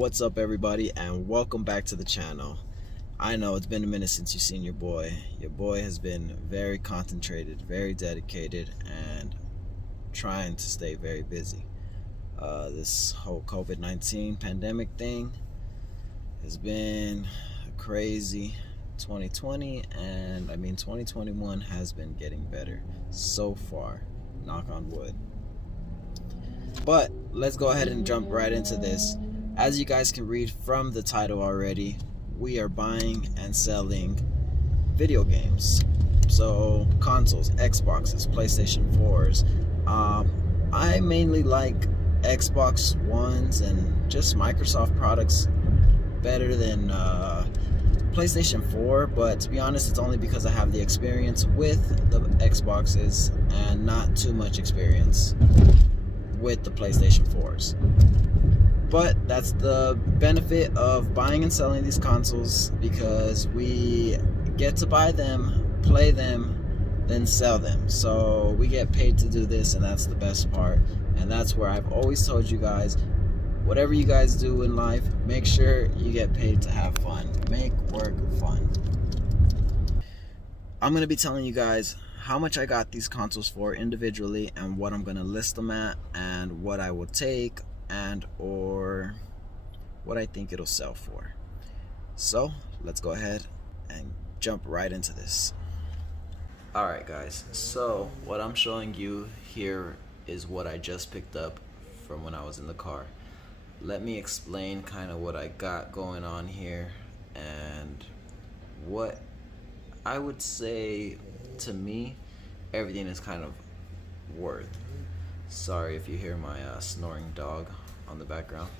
What's up, everybody, and welcome back to the channel. I know it's been a minute since you've seen your boy. Your boy has been very concentrated, very dedicated, and trying to stay very busy. This whole COVID-19 pandemic thing has been a crazy 2020, and 2021 has been getting better so far, knock on wood. But let's go ahead and jump right into this. As you guys can read from the title already, we are buying and selling video games. So consoles, Xboxes, PlayStation 4s. I mainly like Xbox Ones and just Microsoft products better than PlayStation 4, but to be honest, it's only because I have the experience with the Xboxes and not too much experience with the PlayStation 4s. But that's the benefit of buying and selling these consoles, because we get to buy them, play them, then sell them. So we get paid to do this, and that's the best part. And that's where I've always told you guys, whatever you guys do in life, make sure you get paid to have fun. Make work fun. I'm going to be telling you guys how much I got these consoles for individually, and what I'm going to list them at, and what I will take, and or what I think it'll sell for. So let's go ahead and jump right into this. Alright guys, so what I'm showing you here is what I just picked up from when I was in the car. Let me explain kind of what I got going on here and what I would say, to me, everything is kind of worth. Sorry if you hear my snoring dog on the background.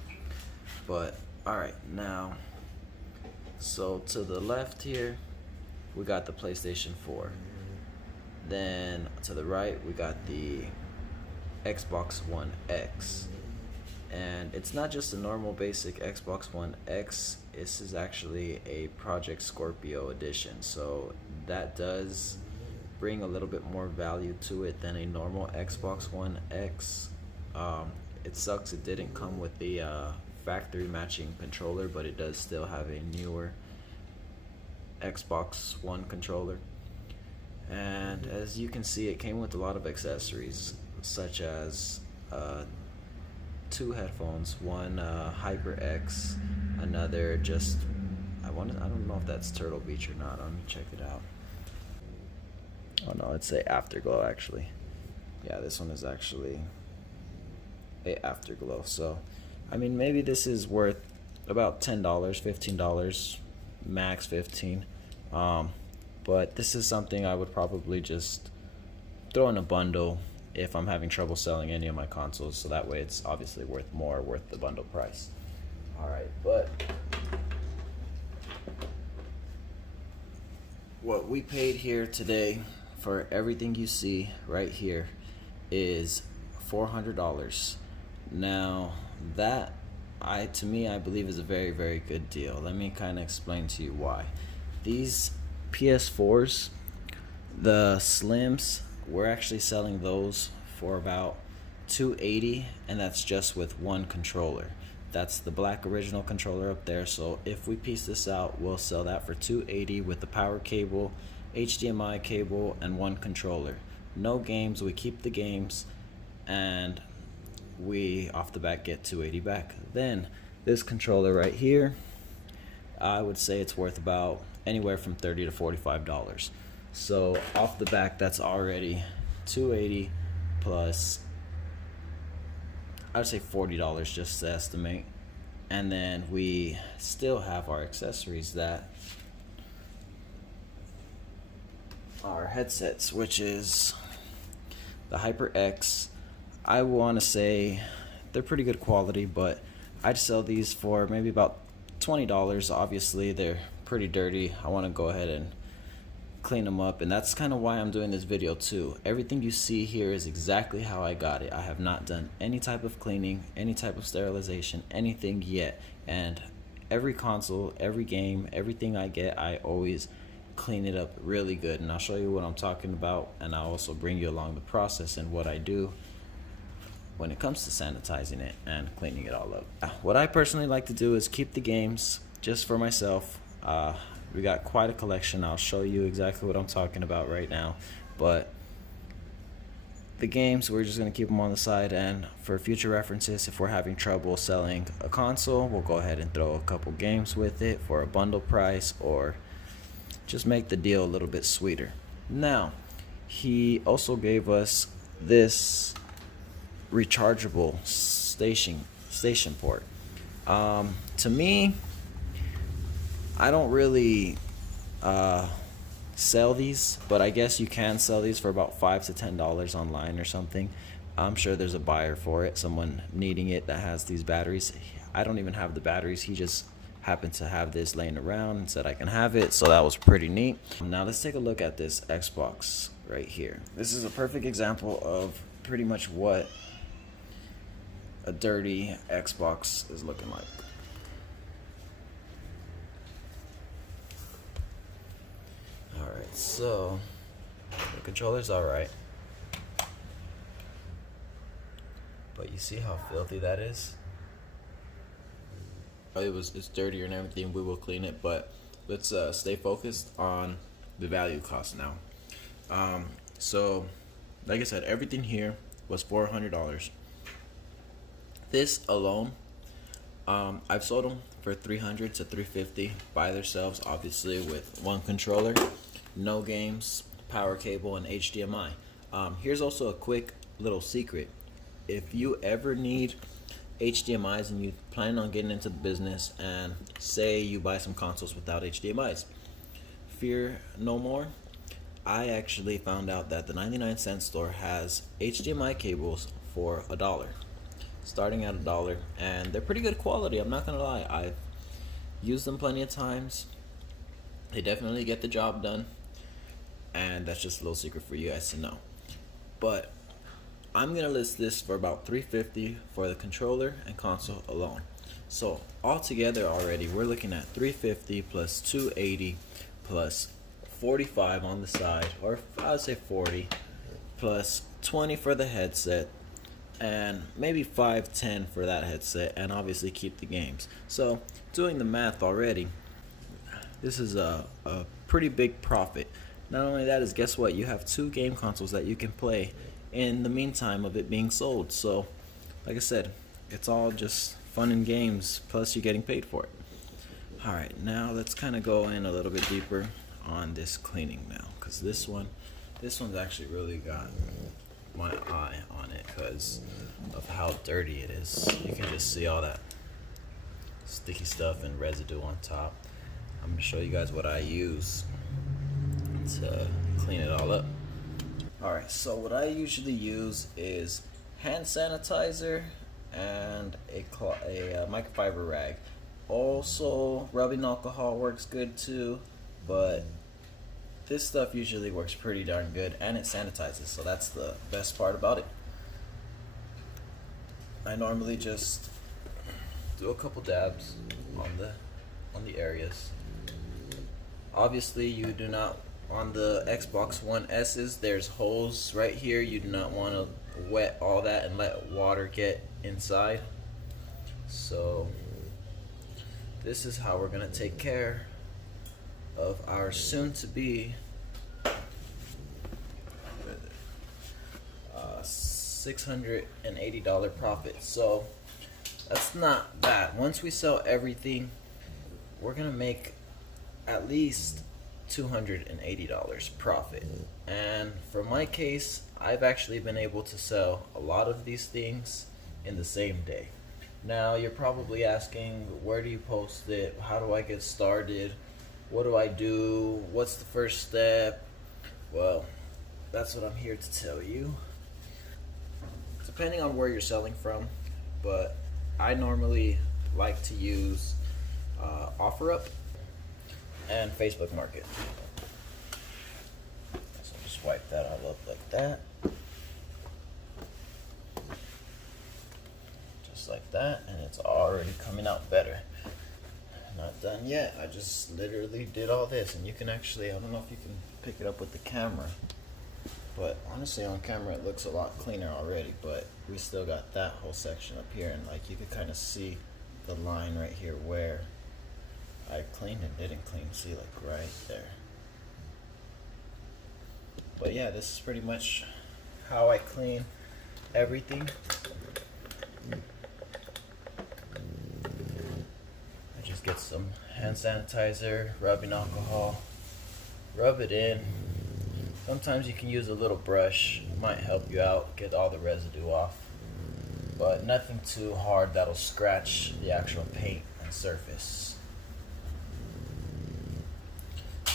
But alright, now, so to the left here we got the PlayStation 4. Then to the right we got the Xbox One X. And it's not just a normal basic Xbox One X, this is actually a Project Scorpio edition. So that does bring a little bit more value to it than a normal Xbox One X. It sucks it didn't come with the factory matching controller, but it does still have a newer Xbox One controller. And as you can see, it came with a lot of accessories, such as 2 headphones, one HyperX, another just, I don't know if that's Turtle Beach or not. Let me check it out. Oh no, it's a Afterglow actually. Yeah, this one is actually a Afterglow. So, maybe this is worth about $10, $15, max 15. But this is something I would probably just throw in a bundle if I'm having trouble selling any of my consoles. So that way it's obviously worth the bundle price. Alright, but what we paid here today for everything you see right here is $400. Now that to me I believe is a very, very good deal. Let me kind of explain to you why. These PS4s, the Slims, we're actually selling those for about $280, and that's just with one controller. That's the black original controller up there. So if we piece this out, we'll sell that for $280 with the power cable, HDMI cable, and one controller. No games, we keep the games, and we off the bat get $280 back. Then this controller right here, I would say it's worth about anywhere from $30 to $45. So off the back, that's already $280 plus, I would say $40 just to estimate. And then we still have our accessories that are headsets, which is the HyperX. I want to say they're pretty good quality, but I'd sell these for maybe about $20. Obviously they're pretty dirty. I want to go ahead and clean them up, and that's kind of why I'm doing this video too. Everything you see here is exactly how I got it. I have not done any type of cleaning, any type of sterilization, anything yet. And every console, every game, everything I get, I always clean it up really good, and I'll show you what I'm talking about, and I'll also bring you along the process and what I do when it comes to sanitizing it and cleaning it all up. What I personally like to do is keep the games just for myself. We got quite a collection. I'll show you exactly what I'm talking about right now, but the games, we're just going to keep them on the side, and for future references, if we're having trouble selling a console, we'll go ahead and throw a couple games with it for a bundle price, or just make the deal a little bit sweeter. Now, he also gave us this rechargeable station port. To me, I don't really sell these, but I guess you can sell these for about $5 to $10 online or something. I'm sure there's a buyer for it, someone needing it that has these batteries. I don't even have the batteries. He just happened to have this laying around and said I can have it, so that was pretty neat. Now let's take a look at this Xbox right here. This is a perfect example of pretty much what a dirty Xbox is looking like. Alright, so the controller's alright, but you see how filthy that is? It's dirtier and everything. We will clean it, but let's stay focused on the value cost now. So like I said, everything here was $400. This alone, I've sold them for $300 to $350 by themselves, obviously with one controller, no games, power cable, and HDMI. Here's also a quick little secret. If you ever need HDMIs and you plan on getting into the business, and say you buy some consoles without HDMIs, fear no more. I actually found out that the 99-cent store has HDMI cables for $1, starting at $1, and they're pretty good quality. I'm not gonna lie, I've used them plenty of times. They definitely get the job done, and that's just a little secret for you guys to know. But I'm gonna list this for about $350 for the controller and console alone. So altogether already we're looking at $350 plus $280 plus $45 on the side, or I would say $40, plus $20 for the headset, and maybe $5-10 for that headset, and obviously keep the games. So doing the math already, this is a pretty big profit. Not only that, is guess what, you have 2 game consoles that you can play in the meantime of it being sold. So like I said, it's all just fun and games, plus you're getting paid for it. Alright, now let's kind of go in a little bit deeper on this cleaning now, because this one's actually really got my eye on it because of how dirty it is. You can just see all that sticky stuff and residue on top. I'm going to show you guys what I use to clean it all up. Alright, so what I usually use is hand sanitizer and a microfiber rag. Also, rubbing alcohol works good too, but this stuff usually works pretty darn good, and it sanitizes, so that's the best part about it. I normally just do a couple dabs on the areas. Obviously, you do not, on the Xbox One S's, there's holes right here. You do not want to wet all that and let water get inside. So this is how we're going to take care of our soon-to-be $680 profit. So that's not bad. Once we sell everything, we're going to make at least $280 profit. And for my case, I've actually been able to sell a lot of these things in the same day. Now you're probably asking, where do you post it? How do I get started? What do I do? What's the first step? Well, that's what I'm here to tell you. Depending on where you're selling from, but I normally like to use OfferUp and Facebook Market. So just wipe that all up like that. Just like that, and it's already coming out better. Not done yet. I just literally did all this, and you can actually, I don't know if you can pick it up with the camera, But honestly, on camera it looks a lot cleaner already, but we still got that whole section up here, and like you could kind of see the line right here where I cleaned and didn't clean. See, like right there. But yeah, this is pretty much how I clean everything. I just get some hand sanitizer, rubbing alcohol, rub it in. Sometimes you can use a little brush, it might help you out, get all the residue off, but nothing too hard that'll scratch the actual paint and surface.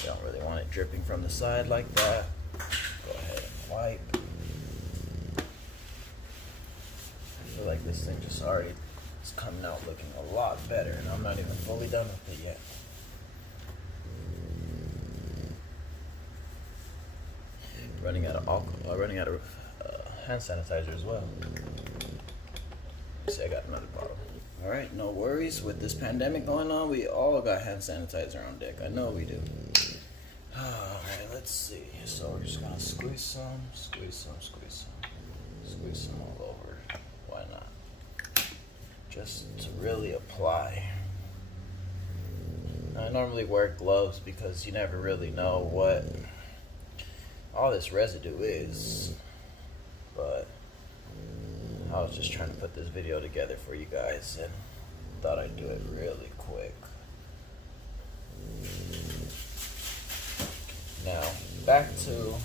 You don't really want it dripping from the side like that. Go ahead and wipe. I feel like this thing just already is coming out looking a lot better, and I'm not even fully done with it yet. Running out of alcohol, running out of hand sanitizer as well. See, I got another bottle. All right, no worries. With this pandemic going on, we all got hand sanitizer on deck. I know we do. All right, let's see. So we're just gonna squeeze some, squeeze some, squeeze some, squeeze some all over. Why not? Just to really apply. I normally wear gloves because you never really know what all this residue is, but I was just trying to put this video together for you guys and thought I'd do it really quick. Now, back to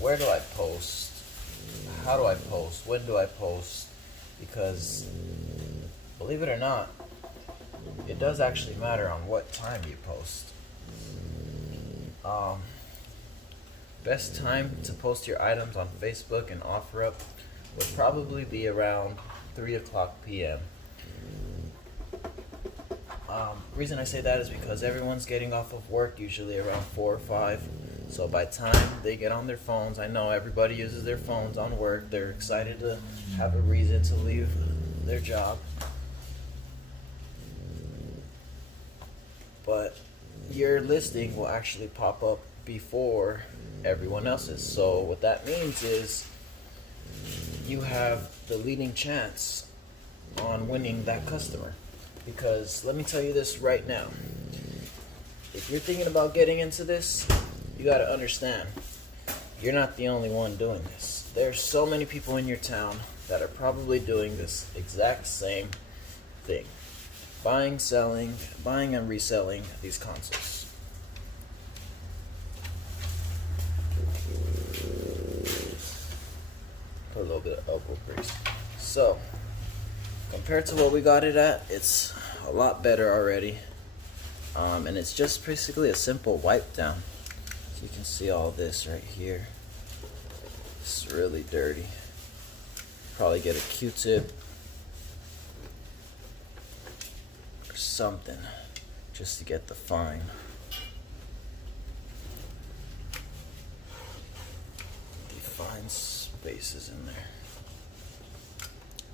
where do I post, how do I post, when do I post, because believe it or not, it does actually matter on what time you post. Best time to post your items on Facebook and OfferUp would probably be around 3 o'clock p.m. Reason I say that is because everyone's getting off of work usually around 4 or 5. So by the time they get on their phones, I know everybody uses their phones on work. They're excited to have a reason to leave their job. But your listing will actually pop up before everyone else's. So what that means is you have the leading chance on winning that customer. Because let me tell you this right now. If you're thinking about getting into this, you got to understand, you're not the only one doing this. There's so many people in your town that are probably doing this exact same thing. Buying, selling, buying and reselling these consoles. Put a little bit of elbow grease. So, compared to what we got it at, it's a lot better already. And it's just basically a simple wipe down. So you can see all this right here. It's really dirty. Probably get a Q-tip or something just to get the fine. Fine spaces in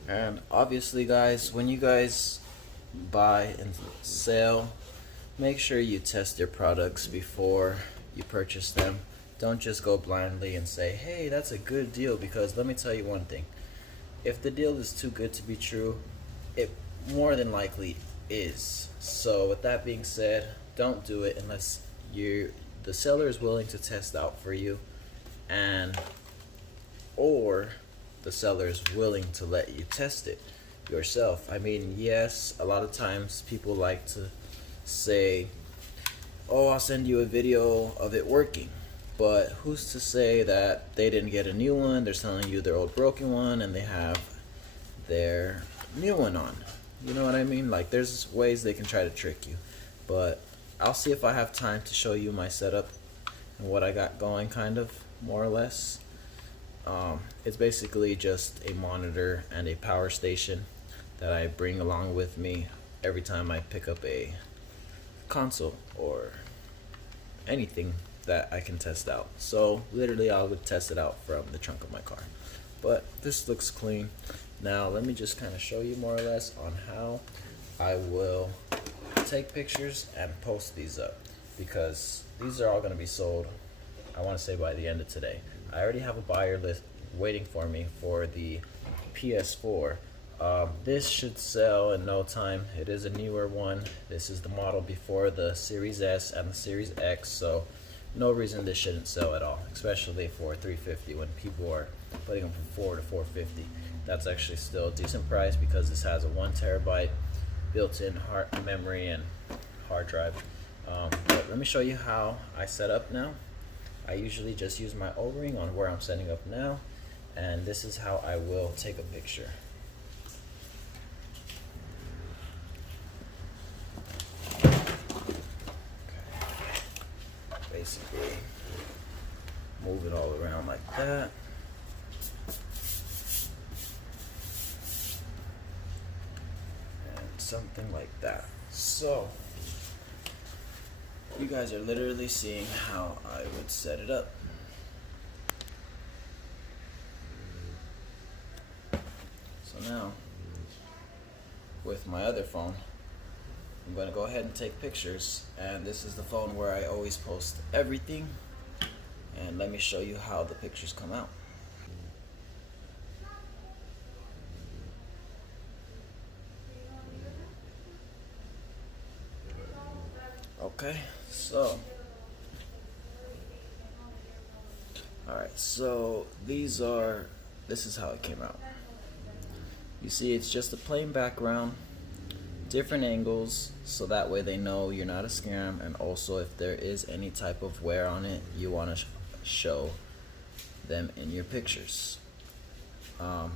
there. And obviously, guys, when you guys buy and sell, make sure you test your products before you purchase them. Don't just go blindly and say, hey, that's a good deal, because let me tell you one thing. If the deal is too good to be true, it more than likely is. So with that being said, don't do it unless the seller is willing to test out for you, and or the seller is willing to let you test it yourself. I mean, yes, a lot of times people like to say, oh, I'll send you a video of it working, but who's to say that they didn't get a new one? They're selling you their old broken one and they have their new one on. You know what I mean? Like, there's ways they can try to trick you, but I'll see if I have time to show you my setup and what I got going, kind of, more or less. It's basically just a monitor and a power station that I bring along with me every time I pick up a console or anything that I can test out. So literally I would test it out from the trunk of my car. But this looks clean. Now let me just kind of show you more or less on how I will take pictures and post these up, because these are all going to be sold, I want to say, by the end of today. I already have a buyer list waiting for me for the PS4. This should sell in no time. It is a newer one. This is the model before the Series S and the Series X, so no reason this shouldn't sell at all, especially for $350 when people are putting them from $4 to $450. That's actually still a decent price because this has a 1 TB built-in memory and hard drive. But let me show you how I set up now. I usually just use my O-ring on where I'm setting up now, and this is how I will take a picture. Basically, move it all around like that. And something like that. So, you guys are literally seeing how I would set it up. So now, with my other phone, I'm going to go ahead and take pictures, and this is the phone where I always post everything, and let me show you how the pictures come out. Okay, so alright, so this is how it came out. You see, it's just a plain background, different angles, so that way they know you're not a scam, and also if there is any type of wear on it, you want to show them in your pictures.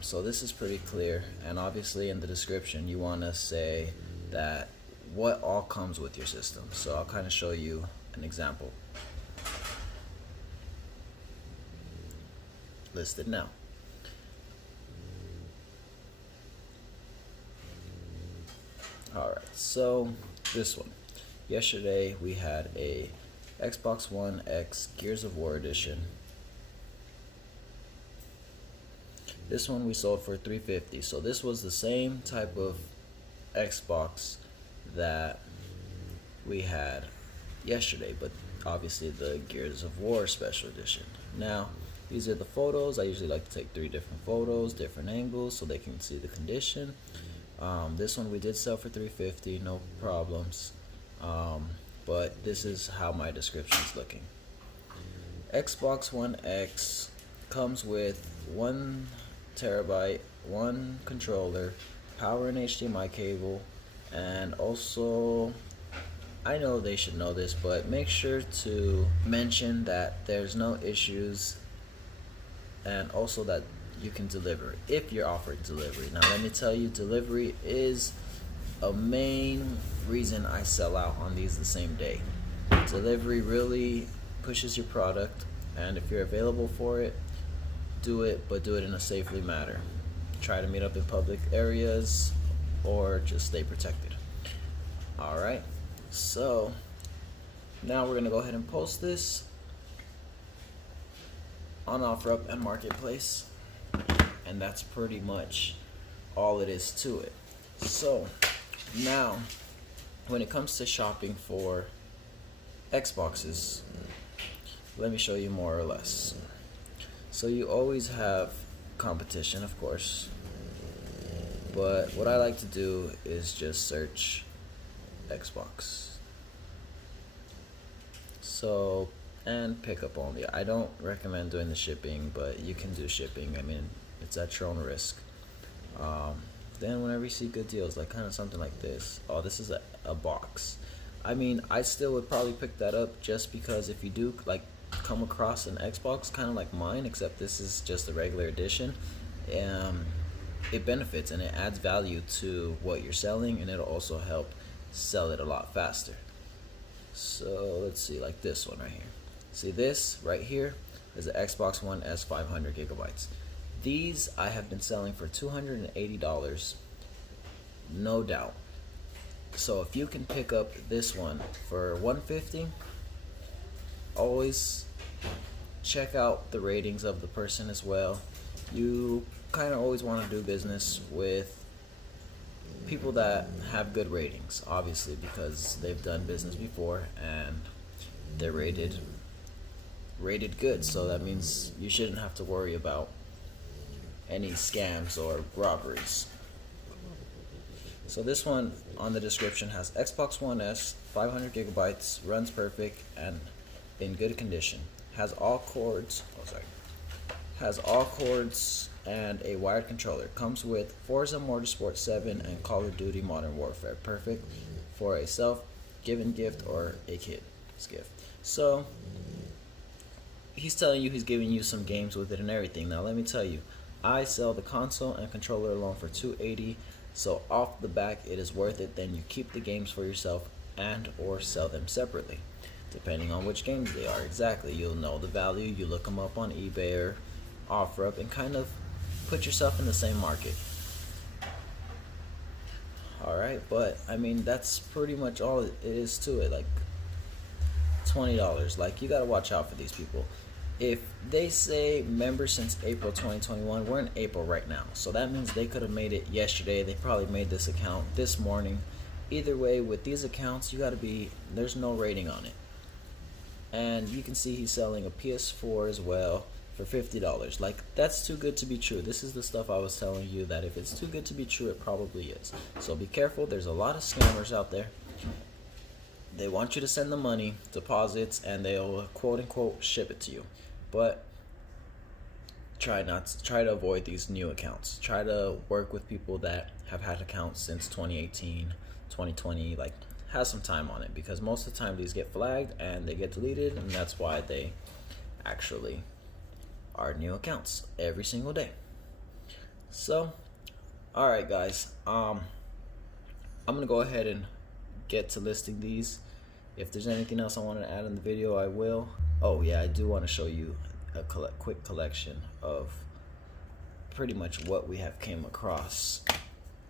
So this is pretty clear, and obviously in the description you want to say that what all comes with your system. So I'll kind of show you an example listed now. Alright, so this one. Yesterday we had a Xbox One X Gears of War edition. This one we sold for $350. So this was the same type of Xbox that we had yesterday, but obviously the Gears of War special edition. Now, these are the photos. I usually like to take 3 different photos, different angles, so they can see the condition. This one we did sell for $350, no problems. But this is how my description is looking. Xbox One X comes with 1 TB, 1 controller, power and HDMI cable, and also, I know they should know this, but make sure to mention that there's no issues, and also that you can deliver if you're offered delivery. Now let me tell you, delivery is a main reason I sell out on these the same day. Delivery really pushes your product, and if you're available for it, do it, but do it in a safely manner. Try to meet up in public areas or just stay protected. Alright, so now we're gonna go ahead and post this on OfferUp and Marketplace, and that's pretty much all it is to it. So now when it comes to shopping for Xboxes, let me show you more or less. So you always have competition, of course, but what I like to do is just search Xbox. So, and pickup only. I don't recommend doing the shipping, but you can do shipping. I mean, it's at your own risk. Then whenever you see good deals, like kind of something like this, oh, this is a box. I mean, I still would probably pick that up, just because if you do like come across an Xbox kind of like mine, except this is just a regular edition, it benefits and it adds value to what you're selling, and it'll also help sell it a lot faster. So let's see, like this one right here. See, this right here is the Xbox One S 500 gigabytes. These I have been selling for $280, no doubt. So if you can pick up this one for $150, always check out the ratings of the person as well. You kind of always want to do business with people that have good ratings, obviously, because they've done business before and they're rated rated good, so that means you shouldn't have to worry about any scams or robberies. So this one on the description has Xbox One S, 500 gigabytes, runs perfect and in good condition. Has all cords. Has all cords and a wired controller. Comes with Forza Motorsport 7 and Call of Duty Modern Warfare. Perfect for a self-given gift or a kid's gift. So he's telling you he's giving you some games with it and everything. Now let me tell you, I sell the console and controller alone for $280. So off the back, it is worth it. Then you keep the games for yourself and or sell them separately, depending on which games they are. Exactly, you'll know the value. You look them up on eBay or OfferUp and kind of put yourself in the same market. Alright, but I mean, that's pretty much all it is to it. Like $20. Like, you gotta watch out for these people. If they say member since April 2021, we're in April right now, so that means they could have made it yesterday. They probably made this account this morning. Either way, with these accounts, you gotta be, there's no rating on it. And you can see he's selling a PS4 as well for $50. Like, that's too good to be true. This is the stuff I was telling you, that if it's too good to be true, it probably is. So be careful. There's a lot of scammers out there. They want you to send the money, deposits, and they'll quote unquote ship it to you. But try to avoid these new accounts. Try to work with people that have had accounts since 2018, 2020, like has some time on it, because most of the time these get flagged and they get deleted, and that's why they actually are new accounts every single day. So alright guys, I'm gonna go ahead and get to listing these. If there's anything else I want to add in the video, I will. Oh yeah, I do want to show you a quick collection of pretty much what we have came across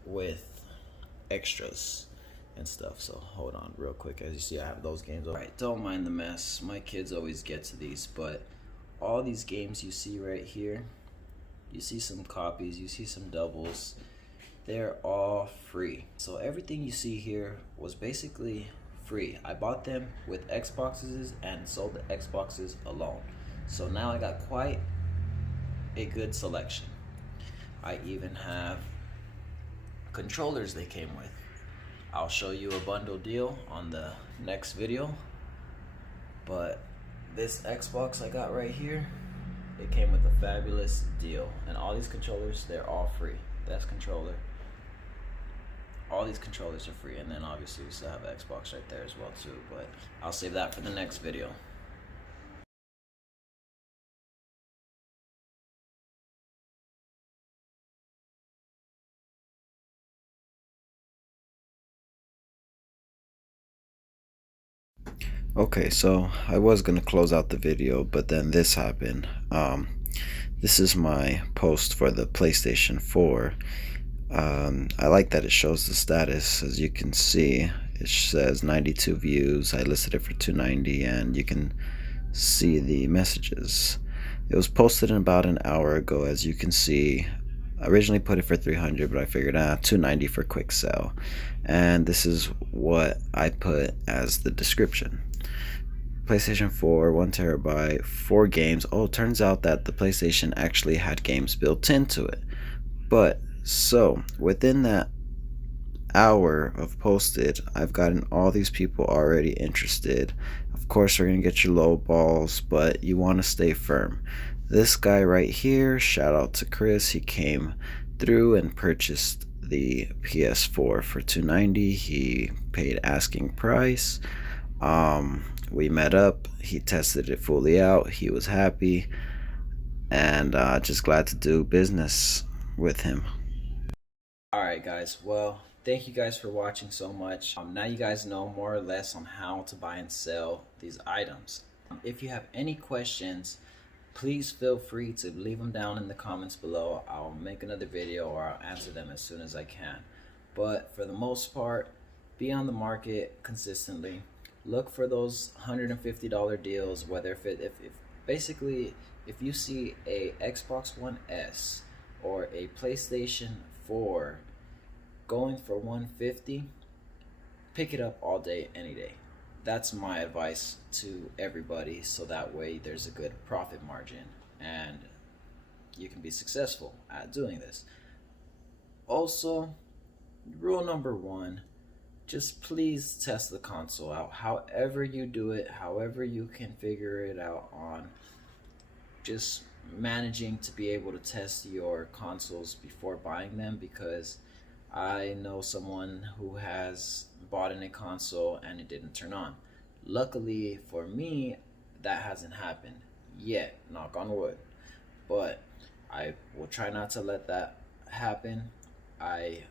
with extras and stuff. So hold on real quick. As you see, I have those games. Alright, don't mind the mess. My kids always get to these, but all these games you see right here, you see some copies, you see some doubles, they're all free. So everything you see here was basically free. I bought them with Xboxes and sold the Xboxes alone. So now I got quite a good selection. I even have controllers they came with. I'll show you a bundle deal on the next video. But this Xbox I got right here, it came with a fabulous deal. And all these controllers, they're all free. That's controller. All these controllers are free, and then obviously we still have Xbox right there as well too, but I'll save that for the next video. Okay, so I was gonna close out the video, but then this happened. This is my post for the PlayStation 4. I like that it shows the status. As you can see, it says 92 views. I listed it for $290, and you can see the messages. It was posted in about an hour ago. As you can see, I originally put it for $300, but I figured $290 for quick sale. And this is what I put as the description. PlayStation 4, 1 terabyte, 4 games. Oh, it turns out that the PlayStation actually had games built into it. But so within that hour of posted, I've gotten all these people already interested. Of course, we're gonna get your low balls, but you want to stay firm. This guy right here, shout out to Chris, he came through and purchased the PS4 for $290. He paid asking price. We met up, he tested it fully out, he was happy, and just glad to do business with him. Alright guys, well, thank you guys for watching so much. Now you guys know more or less on how to buy and sell these items. If you have any questions, please feel free to leave them down in the comments below. I'll make another video or I'll answer them as soon as I can. But for the most part, be on the market consistently. Look for those $150 deals, whether if basically if you see a Xbox One S or a PlayStation 4 going for $150, pick it up all day, any day. that's my advice to everybody, so that way there's a good profit margin and you can be successful at doing this. Also, rule number one, just please test the console out. However you do it, however you can figure it out on just managing to be able to test your consoles before buying them, because I know someone who has bought in a console and it didn't turn on. Luckily for me, that hasn't happened yet, knock on wood. But I will try not to let that happen. I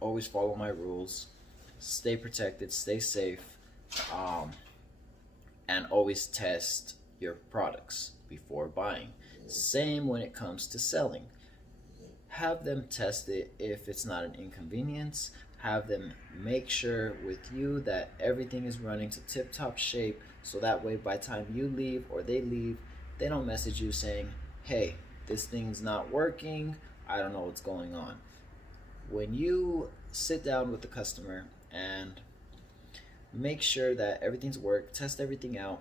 always follow my rules, stay protected, stay safe, and always test your products before buying. Same when it comes to selling. Have them test it if it's not an inconvenience. Have them make sure with you that everything is running to tip-top shape, so that way by the time you leave or they leave, they don't message you saying, hey, this thing's not working, I don't know what's going on. When you sit down with the customer and make sure that everything's worked, test everything out,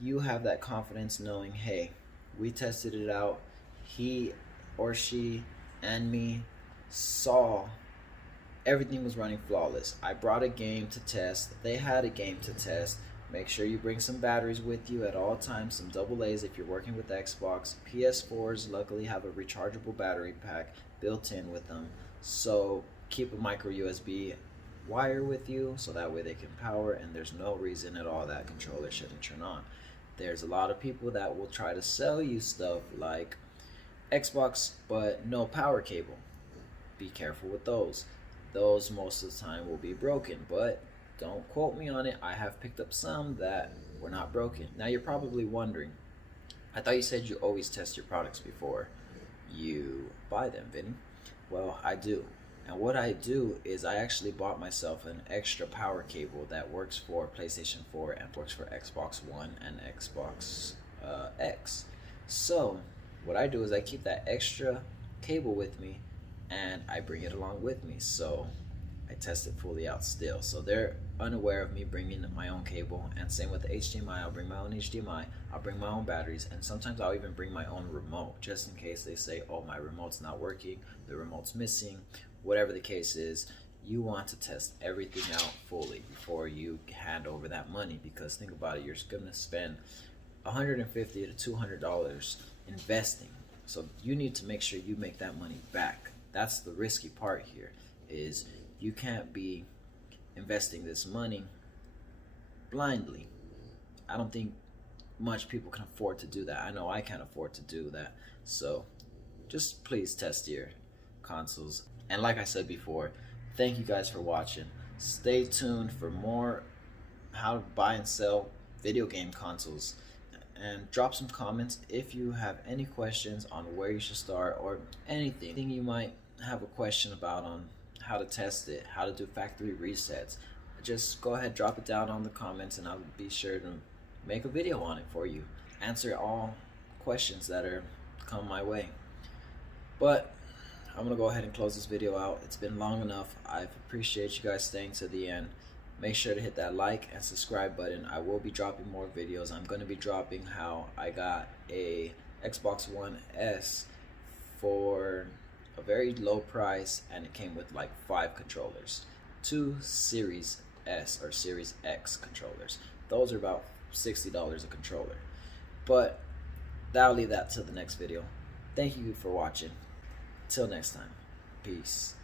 you have that confidence knowing, hey, we tested it out, he or she and me saw everything was running flawless. I brought a game to test, they had a game to test. Make sure you bring some batteries with you at all times, some AA's if you're working with Xbox. PS4s luckily have a rechargeable battery pack built in with them, so keep a micro USB wire with you so that way they can power, and there's no reason at all that controller shouldn't turn on. There's a lot of people that will try to sell you stuff like Xbox but no power cable. Be careful with those. Those most of the time will be broken, but don't quote me on it. I have picked up some that were not broken. Now you're probably wondering, I thought you said you always test your products before you buy them, Vinny. Well, I do. And what I do is I actually bought myself an extra power cable that works for PlayStation 4 and works for Xbox One and Xbox X. So what I do is I keep that extra cable with me and I bring it along with me. So I test it fully out still. So they're unaware of me bringing my own cable, and same with the HDMI. I'll bring my own HDMI, I'll bring my own batteries, and sometimes I'll even bring my own remote just in case they say, oh, my remote's not working, the remote's missing. Whatever the case is, you want to test everything out fully before you hand over that money, because think about it, you're going to spend $150 to $200 investing. So you need to make sure you make that money back. That's the risky part here, is you can't be investing this money blindly. I don't think much people can afford to do that. I know I can't afford to do that. So just please test your consoles. And like I said before, thank you guys for watching. Stay tuned for more how to buy and sell video game consoles. And drop some comments if you have any questions on where you should start, or anything you might have a question about on how to test it, how to do factory resets. Just go ahead, drop it down on the comments, and I'll be sure to make a video on it for you. Answer all questions that are come my way. But I'm gonna go ahead and close this video out. It's been long enough. I appreciate you guys staying to the end. Make sure to hit that like and subscribe button. I will be dropping more videos. I'm going to be dropping how I got a Xbox One S for a very low price, and it came with like 5 controllers. 2 Series S or Series X controllers. Those are about $60 a controller. But I'll leave that to the next video. Thank you for watching. Till next time. Peace.